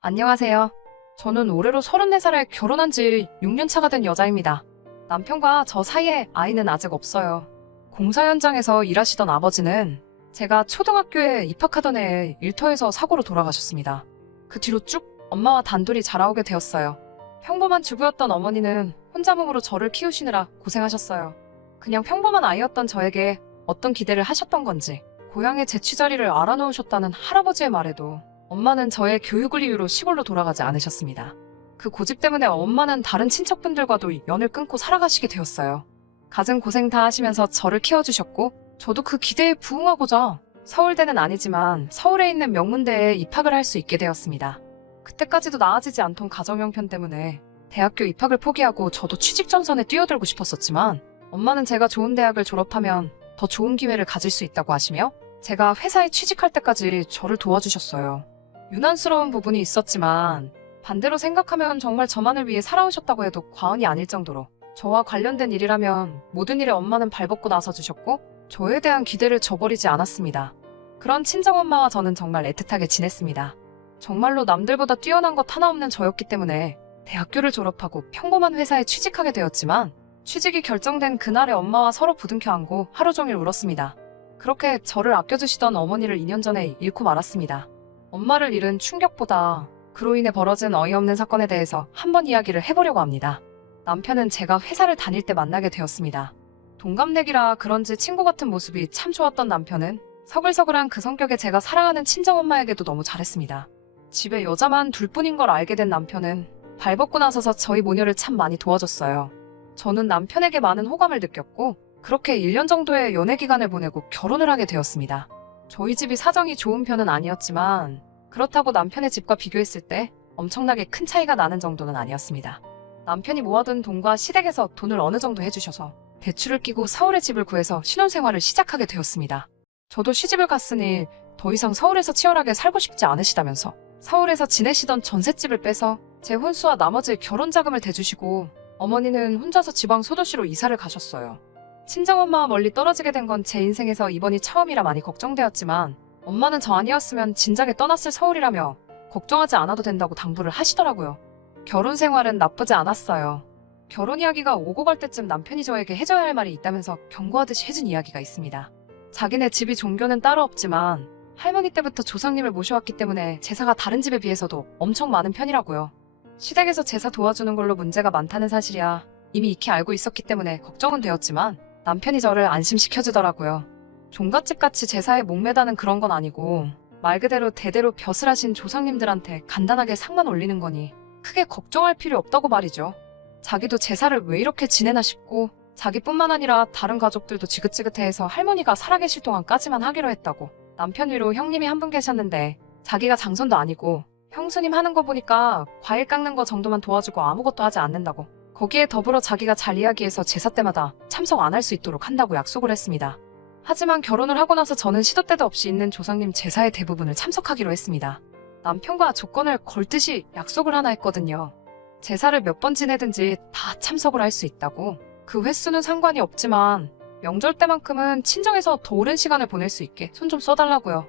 안녕하세요. 저는 올해로 34살에 결혼한 지 6년 차가 된 여자입니다. 남편과 저 사이에 아이는 아직 없어요. 공사 현장에서 일하시던 아버지는 제가 초등학교에 입학하던 해에 일터에서 사고로 돌아가셨습니다. 그 뒤로 쭉 엄마와 단둘이 자라오게 되었어요. 평범한 주부였던 어머니는 혼자 몸으로 저를 키우시느라 고생하셨어요. 그냥 평범한 아이였던 저에게 어떤 기대를 하셨던 건지 고향의 재취자리를 알아놓으셨다는 할아버지의 말에도 엄마는 저의 교육을 이유로 시골로 돌아가지 않으셨습니다. 그 고집 때문에 엄마는 다른 친척분들과도 연을 끊고 살아가시게 되었어요. 갖은 고생 다 하시면서 저를 키워주셨고 저도 그 기대에 부응하고자 서울대는 아니지만 서울에 있는 명문대에 입학을 할 수 있게 되었습니다. 그때까지도 나아지지 않던 가정 형편 때문에 대학교 입학을 포기하고 저도 취직 전선에 뛰어들고 싶었었지만 엄마는 제가 좋은 대학을 졸업하면 더 좋은 기회를 가질 수 있다고 하시며 제가 회사에 취직할 때까지 저를 도와주셨어요. 유난스러운 부분이 있었지만 반대로 생각하면 정말 저만을 위해 살아오셨다고 해도 과언이 아닐 정도로 저와 관련된 일이라면 모든 일에 엄마는 발벗고 나서주셨고 저에 대한 기대를 저버리지 않았습니다. 그런 친정엄마와 저는 정말 애틋하게 지냈습니다. 정말로 남들보다 뛰어난 것 하나 없는 저였기 때문에 대학교를 졸업하고 평범한 회사에 취직하게 되었지만 취직이 결정된 그날에 엄마와 서로 부둥켜 안고 하루 종일 울었습니다. 그렇게 저를 아껴주시던 어머니를 2년 전에 잃고 말았습니다. 엄마를 잃은 충격보다 그로 인해 벌어진 어이없는 사건에 대해서 한번 이야기를 해보려고 합니다. 남편은 제가 회사를 다닐 때 만나게 되었습니다. 동갑내기라 그런지 친구 같은 모습이 참 좋았던 남편은 서글서글한 그 성격에 제가 사랑하는 친정엄마에게도 너무 잘했습니다. 집에 여자만 둘뿐인 걸 알게 된 남편은 발벗고 나서서 저희 모녀를 참 많이 도와줬어요. 저는 남편에게 많은 호감을 느꼈고 그렇게 1년 정도의 연애 기간을 보내고 결혼을 하게 되었습니다. 저희 집이 사정이 좋은 편은 아니었지만 그렇다고 남편의 집과 비교했을 때 엄청나게 큰 차이가 나는 정도는 아니었습니다. 남편이 모아둔 돈과 시댁에서 돈을 어느 정도 해주셔서 대출을 끼고 서울에 집을 구해서 신혼생활을 시작하게 되었습니다. 저도 시집을 갔으니 더 이상 서울에서 치열하게 살고 싶지 않으시다면서 서울에서 지내시던 전셋집을 빼서 제 혼수와 나머지 결혼 자금을 대주시고 어머니는 혼자서 지방 소도시로 이사를 가셨어요. 친정엄마와 멀리 떨어지게 된 건 제 인생에서 이번이 처음이라 많이 걱정되었지만 엄마는 저 아니었으면 진작에 떠났을 서울이라며 걱정하지 않아도 된다고 당부를 하시더라고요. 결혼 생활은 나쁘지 않았어요. 결혼 이야기가 오고 갈 때쯤 남편이 저에게 해줘야 할 말이 있다면서 경고하듯이 해준 이야기가 있습니다. 자기네 집이 종교는 따로 없지만 할머니 때부터 조상님을 모셔왔기 때문에 제사가 다른 집에 비해서도 엄청 많은 편이라고요. 시댁에서 제사 도와주는 걸로 문제가 많다는 사실이야 이미 익히 알고 있었기 때문에 걱정은 되었지만 남편이 저를 안심시켜주더라고요. 종갓집같이 제사에 목매다는 그런 건 아니고 말 그대로 대대로 벼슬 하신 조상님들한테 간단하게 상만 올리는 거니 크게 걱정할 필요 없다고 말이죠. 자기도 제사를 왜 이렇게 지내나 싶고 자기뿐만 아니라 다른 가족들도 지긋지긋해해서 할머니가 살아계실 동안까지만 하기로 했다고. 남편 위로 형님이 한 분 계셨는데 자기가 장손도 아니고 형수님 하는 거 보니까 과일 깎는 거 정도만 도와주고 아무것도 하지 않는다고. 거기에 더불어 자기가 잘 이야기해서 제사 때마다 참석 안 할 수 있도록 한다고 약속을 했습니다. 하지만 결혼을 하고 나서 저는 시도 때도 없이 있는 조상님 제사의 대부분을 참석하기로 했습니다. 남편과 조건을 걸듯이 약속을 하나 했거든요. 제사를 몇 번 지내든지 다 참석을 할 수 있다고. 그 횟수는 상관이 없지만 명절 때만큼은 친정에서 더 오랜 시간을 보낼 수 있게 손 좀 써달라고요.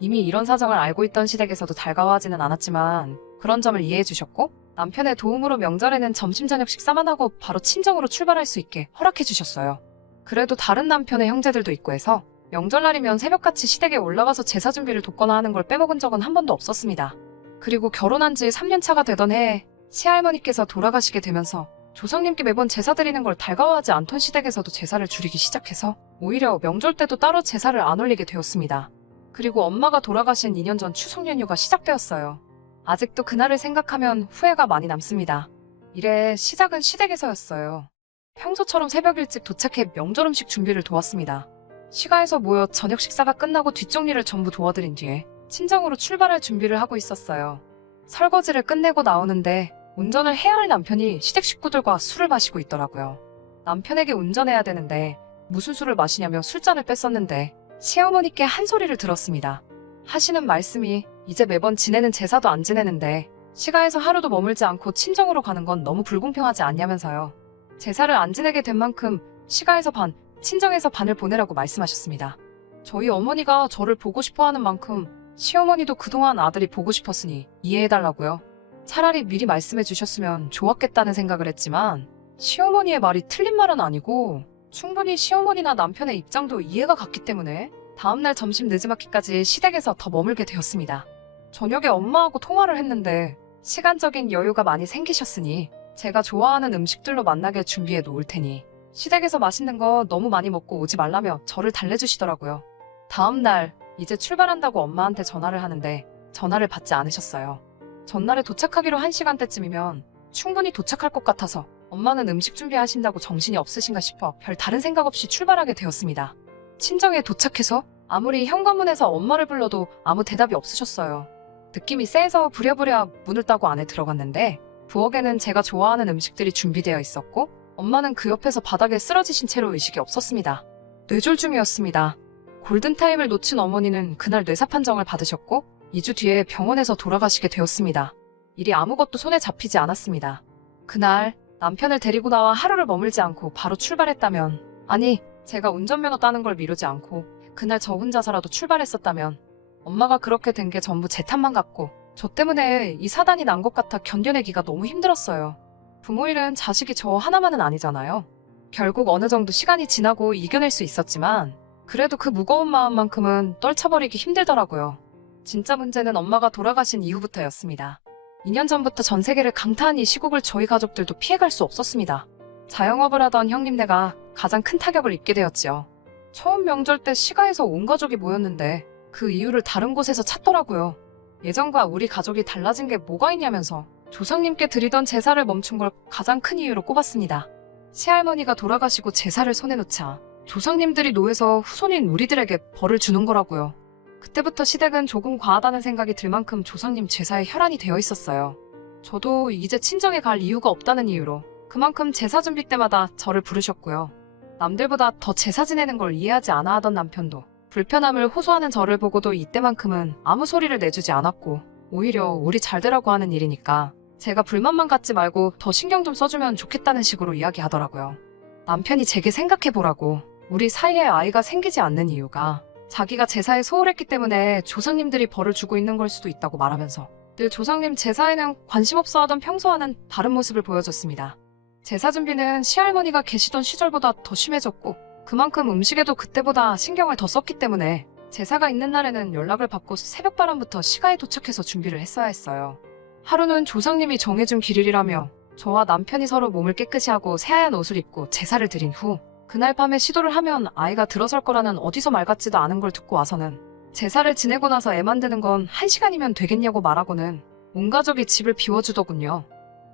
이미 이런 사정을 알고 있던 시댁에서도 달가워하지는 않았지만 그런 점을 이해해 주셨고 남편의 도움으로 명절에는 점심 저녁 식사만 하고 바로 친정으로 출발할 수 있게 허락해 주셨어요. 그래도 다른 남편의 형제들도 있고 해서 명절날이면 새벽같이 시댁에 올라가서 제사 준비를 돕거나 하는 걸 빼먹은 적은 한 번도 없었습니다. 그리고 결혼한 지 3년 차가 되던 해에 시할머니께서 돌아가시게 되면서 조상님께 매번 제사 드리는 걸 달가워하지 않던 시댁에서도 제사를 줄이기 시작해서 오히려 명절 때도 따로 제사를 안 올리게 되었습니다. 그리고 엄마가 돌아가신 2년 전 추석 연휴가 시작되었어요. 아직도 그날을 생각하면 후회가 많이 남습니다. 이래 시작은 시댁에서였어요. 평소처럼 새벽 일찍 도착해 명절 음식 준비를 도왔습니다. 시가에서 모여 저녁 식사가 끝나고 뒷정리를 전부 도와드린 뒤에 친정으로 출발할 준비를 하고 있었어요. 설거지를 끝내고 나오는데 운전을 해야 할 남편이 시댁 식구들과 술을 마시고 있더라고요. 남편에게 운전해야 되는데 무슨 술을 마시냐며 술잔을 뺐었는데 시어머니께 한 소리를 들었습니다. 하시는 말씀이 이제 매번 지내는 제사도 안 지내는데 시가에서 하루도 머물지 않고 친정으로 가는 건 너무 불공평하지 않냐면서요. 제사를 안 지내게 된 만큼 시가에서 친정에서 반을 보내라고 말씀하셨습니다. 저희 어머니가 저를 보고 싶어하는 만큼 시어머니도 그동안 아들이 보고 싶었으니 이해해달라고요. 차라리 미리 말씀해 주셨으면 좋았겠다는 생각을 했지만 시어머니의 말이 틀린 말은 아니고 충분히 시어머니나 남편의 입장도 이해가 갔기 때문에 다음날 점심 늦지막히까지 시댁에서 더 머물게 되었습니다. 저녁에 엄마하고 통화를 했는데 시간적인 여유가 많이 생기셨으니 제가 좋아하는 음식들로 만나게 준비해 놓을 테니 시댁에서 맛있는 거 너무 많이 먹고 오지 말라며 저를 달래주시더라고요. 다음날 이제 출발한다고 엄마한테 전화를 하는데 전화를 받지 않으셨어요. 전날에 도착하기로 1시간대쯤이면 충분히 도착할 것 같아서 엄마는 음식 준비하신다고 정신이 없으신가 싶어 별 다른 생각 없이 출발하게 되었습니다. 친정에 도착해서 아무리 현관문에서 엄마를 불러도 아무 대답이 없으셨어요. 느낌이 쎄해서 부랴부랴 문을 따고 안에 들어갔는데 부엌에는 제가 좋아하는 음식들이 준비되어 있었고 엄마는 그 옆에서 바닥에 쓰러지신 채로 의식이 없었습니다. 뇌졸 중이었습니다. 골든타임을 놓친 어머니는 그날 뇌사 판정을 받으셨고 2주 뒤에 병원에서 돌아가시게 되었습니다. 일이 아무것도 손에 잡히지 않았습니다. 그날 남편을 데리고 나와 하루를 머물지 않고 바로 출발했다면, 아니 제가 운전면허 따는 걸 미루지 않고 그날 저 혼자서라도 출발했었다면 엄마가 그렇게 된 게 전부 제 탓만 같고 저 때문에 이 사단이 난 것 같아 견뎌내기가 너무 힘들었어요. 부모 일은 자식이 저 하나만은 아니잖아요. 결국 어느 정도 시간이 지나고 이겨낼 수 있었지만 그래도 그 무거운 마음만큼은 떨쳐버리기 힘들더라고요. 진짜 문제는 엄마가 돌아가신 이후부터였습니다. 2년 전부터 전 세계를 강타한 이 시국을 저희 가족들도 피해갈 수 없었습니다. 자영업을 하던 형님네가 가장 큰 타격을 입게 되었지요. 처음 명절 때 시가에서 온 가족이 모였는데 그 이유를 다른 곳에서 찾더라고요. 예전과 우리 가족이 달라진 게 뭐가 있냐면서 조상님께 드리던 제사를 멈춘 걸 가장 큰 이유로 꼽았습니다. 시할머니가 돌아가시고 제사를 손에 놓자 조상님들이 노해서 후손인 우리들에게 벌을 주는 거라고요. 그때부터 시댁은 조금 과하다는 생각이 들 만큼 조상님 제사에 혈안이 되어 있었어요. 저도 이제 친정에 갈 이유가 없다는 이유로 그만큼 제사 준비 때마다 저를 부르셨고요. 남들보다 더 제사 지내는 걸 이해하지 않아 하던 남편도 불편함을 호소하는 저를 보고도 이때만큼은 아무 소리를 내주지 않았고 오히려 우리 잘 되라고 하는 일이니까 제가 불만만 갖지 말고 더 신경 좀 써주면 좋겠다는 식으로 이야기하더라고요. 남편이 제게 생각해보라고 우리 사이에 아이가 생기지 않는 이유가 자기가 제사에 소홀했기 때문에 조상님들이 벌을 주고 있는 걸 수도 있다고 말하면서 늘 조상님 제사에는 관심 없어 하던 평소와는 다른 모습을 보여줬습니다. 제사 준비는 시할머니가 계시던 시절보다 더 심해졌고 그만큼 음식에도 그때보다 신경을 더 썼기 때문에 제사가 있는 날에는 연락을 받고 새벽바람부터 시가에 도착해서 준비를 했어야 했어요. 하루는 조상님이 정해준 길일이라며 저와 남편이 서로 몸을 깨끗이 하고 새하얀 옷을 입고 제사를 드린 후 그날 밤에 시도를 하면 아이가 들어설 거라는 어디서 말 같지도 않은 걸 듣고 와서는 제사를 지내고 나서 애 만드는 건 1시간이면 되겠냐고 말하고는 온 가족이 집을 비워주더군요.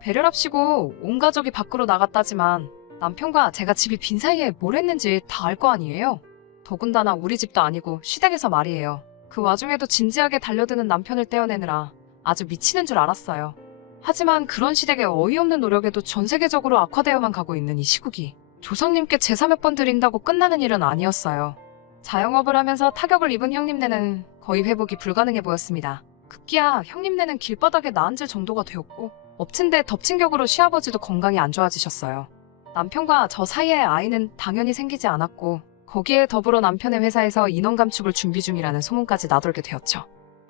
배려랍시고 온 가족이 밖으로 나갔다지만 남편과 제가 집이 빈 사이에 뭘 했는지 다 알 거 아니에요. 더군다나 우리 집도 아니고 시댁에서 말이에요. 그 와중에도 진지하게 달려드는 남편을 떼어내느라 아주 미치는 줄 알았어요. 하지만 그런 시댁의 어이없는 노력에도 전 세계적으로 악화되어만 가고 있는 이 시국이 조상님께 제사 몇 번 드린다고 끝나는 일은 아니었어요. 자영업을 하면서 타격을 입은 형님네는 거의 회복이 불가능해 보였습니다. 급기야 형님네는 길바닥에 나앉을 정도가 되었고 엎친 데 덮친 격으로 시아버지도 건강이 안 좋아지셨어요. 남편과 저 사이의 아이는 당연히 생기지 않았고 거기에 더불어 남편의 회사에서 인원 감축을 준비 중이라는 소문까지 나돌게 되었죠.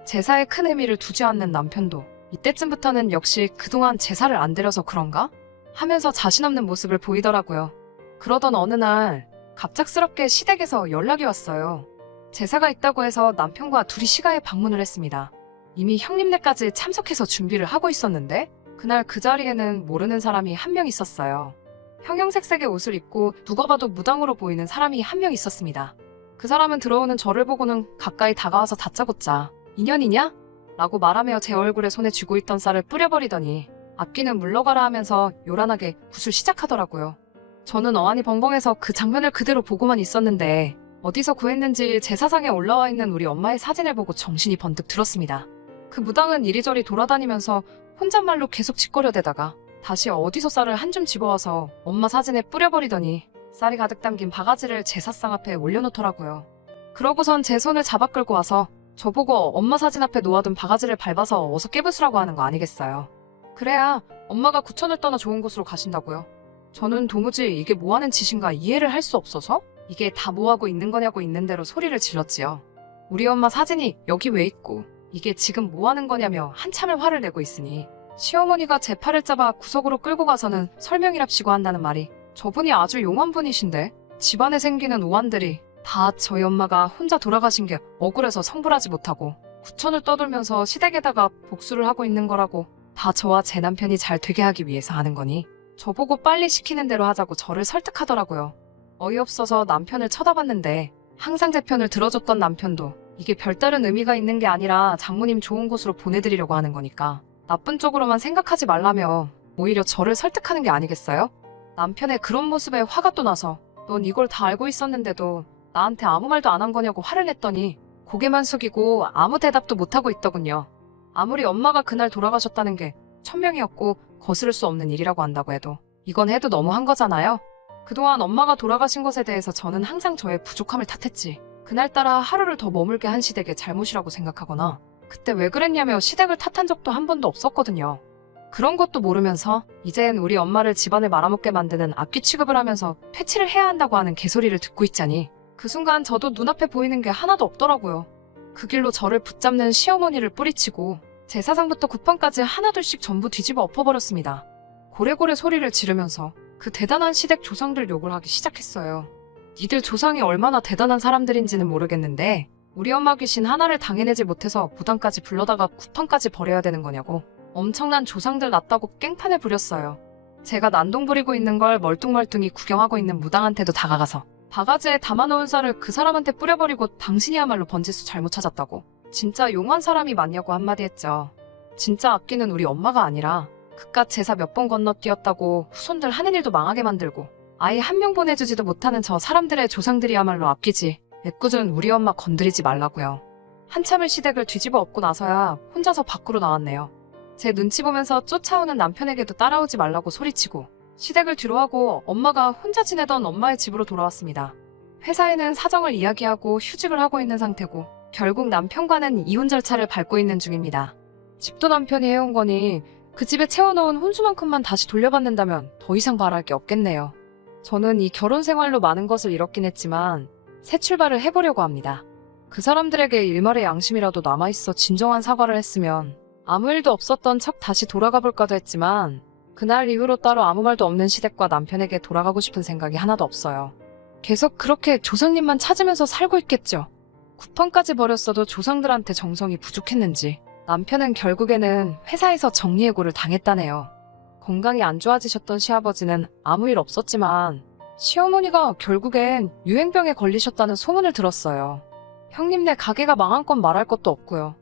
제사에 큰 의미를 두지 않는 남편도 이때쯤부터는 역시 그동안 제사를 안 드려서 그런가? 하면서 자신 없는 모습을 보이더라고요. 그러던 어느 날 갑작스럽게 시댁에서 연락이 왔어요. 제사가 있다고 해서 남편과 둘이 시가에 방문을 했습니다. 이미 형님네까지 참석해서 준비를 하고 있었는데 그날 그 자리에는 모르는 사람이 한 명 있었어요. 형형색색의 옷을 입고 누가 봐도 무당으로 보이는 사람이 한 명 있었습니다. 그 사람은 들어오는 저를 보고는 가까이 다가와서 다짜고짜 인연이냐? 라고 말하며 제 얼굴에 손에 쥐고 있던 쌀을 뿌려버리더니 앞귀는 물러가라 하면서 요란하게 굿을 시작하더라고요. 저는 어안이 벙벙해서 그 장면을 그대로 보고만 있었는데 어디서 구했는지 제사상에 올라와 있는 우리 엄마의 사진을 보고 정신이 번뜩 들었습니다. 그 무당은 이리저리 돌아다니면서 혼잣말로 계속 짓거려대다가 다시 어디서 쌀을 한 줌 집어와서 엄마 사진에 뿌려버리더니 쌀이 가득 담긴 바가지를 제사상 앞에 올려놓더라고요. 그러고선 제 손을 잡아 끌고 와서 저보고 엄마 사진 앞에 놓아둔 바가지를 밟아서 어서 깨부수라고 하는 거 아니겠어요. 그래야 엄마가 구천을 떠나 좋은 곳으로 가신다고요. 저는 도무지 이게 뭐하는 짓인가 이해를 할 수 없어서 이게 다 뭐하고 있는 거냐고 있는 대로 소리를 질렀지요. 우리 엄마 사진이 여기 왜 있고 이게 지금 뭐 하는 거냐며 한참을 화를 내고 있으니 시어머니가 제 팔을 잡아 구석으로 끌고 가서는 설명이랍시고 한다는 말이 저분이 아주 용한 분이신데 집안에 생기는 오한들이 다 저희 엄마가 혼자 돌아가신 게 억울해서 성불하지 못하고 구천을 떠돌면서 시댁에다가 복수를 하고 있는 거라고 다 저와 제 남편이 잘 되게 하기 위해서 하는 거니 저보고 빨리 시키는 대로 하자고 저를 설득하더라고요. 어이없어서 남편을 쳐다봤는데 항상 제 편을 들어줬던 남편도 이게 별다른 의미가 있는 게 아니라 장모님 좋은 곳으로 보내드리려고 하는 거니까 나쁜 쪽으로만 생각하지 말라며 오히려 저를 설득하는 게 아니겠어요? 남편의 그런 모습에 화가 또 나서 넌 이걸 다 알고 있었는데도 나한테 아무 말도 안 한 거냐고 화를 냈더니 고개만 숙이고 아무 대답도 못하고 있더군요. 아무리 엄마가 그날 돌아가셨다는 게 천명이었고 거스를 수 없는 일이라고 한다고 해도 이건 해도 너무한 거잖아요. 그동안 엄마가 돌아가신 것에 대해서 저는 항상 저의 부족함을 탓했지. 그날따라 하루를 더 머물게 한 시댁의 잘못이라고 생각하거나 그때 왜 그랬냐며 시댁을 탓한 적도 한 번도 없었거든요. 그런 것도 모르면서 이젠 우리 엄마를 집안을 말아먹게 만드는 악귀 취급을 하면서 퇴치를 해야 한다고 하는 개소리를 듣고 있자니 그 순간 저도 눈앞에 보이는 게 하나도 없더라고요. 그 길로 저를 붙잡는 시어머니를 뿌리치고 제 사상부터 구판까지 하나둘씩 전부 뒤집어 엎어버렸습니다. 고래고래 소리를 지르면서 그 대단한 시댁 조상들 욕을 하기 시작했어요. 니들 조상이 얼마나 대단한 사람들인지는 모르겠는데 우리 엄마 귀신 하나를 당해내지 못해서 무당까지 불러다가 구판까지 버려야 되는 거냐고 엄청난 조상들 났다고 깽판을 부렸어요. 제가 난동 부리고 있는 걸 멀뚱멀뚱히 구경하고 있는 무당한테도 다가가서 바가지에 담아놓은 쌀을 그 사람한테 뿌려버리고 당신이야말로 번지수 잘못 찾았다고 진짜 용한 사람이 맞냐고 한마디 했죠. 진짜 악귀는 우리 엄마가 아니라 그깟 제사 몇 번 건너뛰었다고 후손들 하는 일도 망하게 만들고 아이 한 명 보내주지도 못하는 저 사람들의 조상들이야말로 악귀지. 애꿎은 우리 엄마 건드리지 말라고요. 한참을 시댁을 뒤집어 엎고 나서야 혼자서 밖으로 나왔네요. 제 눈치 보면서 쫓아오는 남편에게도 따라오지 말라고 소리치고 시댁을 뒤로하고 엄마가 혼자 지내던 엄마의 집으로 돌아왔습니다. 회사에는 사정을 이야기하고 휴직을 하고 있는 상태고 결국 남편과는 이혼 절차를 밟고 있는 중입니다. 집도 남편이 해온 거니 그 집에 채워놓은 혼수만큼만 다시 돌려받는다면 더 이상 바랄 게 없겠네요. 저는 이 결혼 생활로 많은 것을 잃었긴 했지만 새 출발을 해보려고 합니다. 그 사람들에게 일말의 양심이라도 남아있어 진정한 사과를 했으면 아무 일도 없었던 척 다시 돌아가 볼까도 했지만 그날 이후로 따로 아무 말도 없는 시댁과 남편에게 돌아가고 싶은 생각이 하나도 없어요. 계속 그렇게 조상님만 찾으면서 살고 있겠죠. 구판까지 버렸어도 조상들한테 정성이 부족했는지 남편은 결국에는 회사에서 정리해고를 당했다네요. 건강이 안 좋아지셨던 시아버지는 아무 일 없었지만 시어머니가 결국엔 유행병에 걸리셨다는 소문을 들었어요. 형님네 가게가 망한 건 말할 것도 없고요.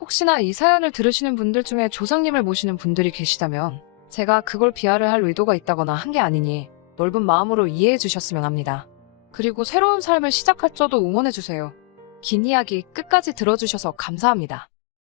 혹시나 이 사연을 들으시는 분들 중에 조상님을 모시는 분들이 계시다면 제가 그걸 비하를 할 의도가 있다거나 한 게 아니니 넓은 마음으로 이해해 주셨으면 합니다. 그리고 새로운 삶을 시작할 저도 응원해 주세요. 긴 이야기 끝까지 들어주셔서 감사합니다.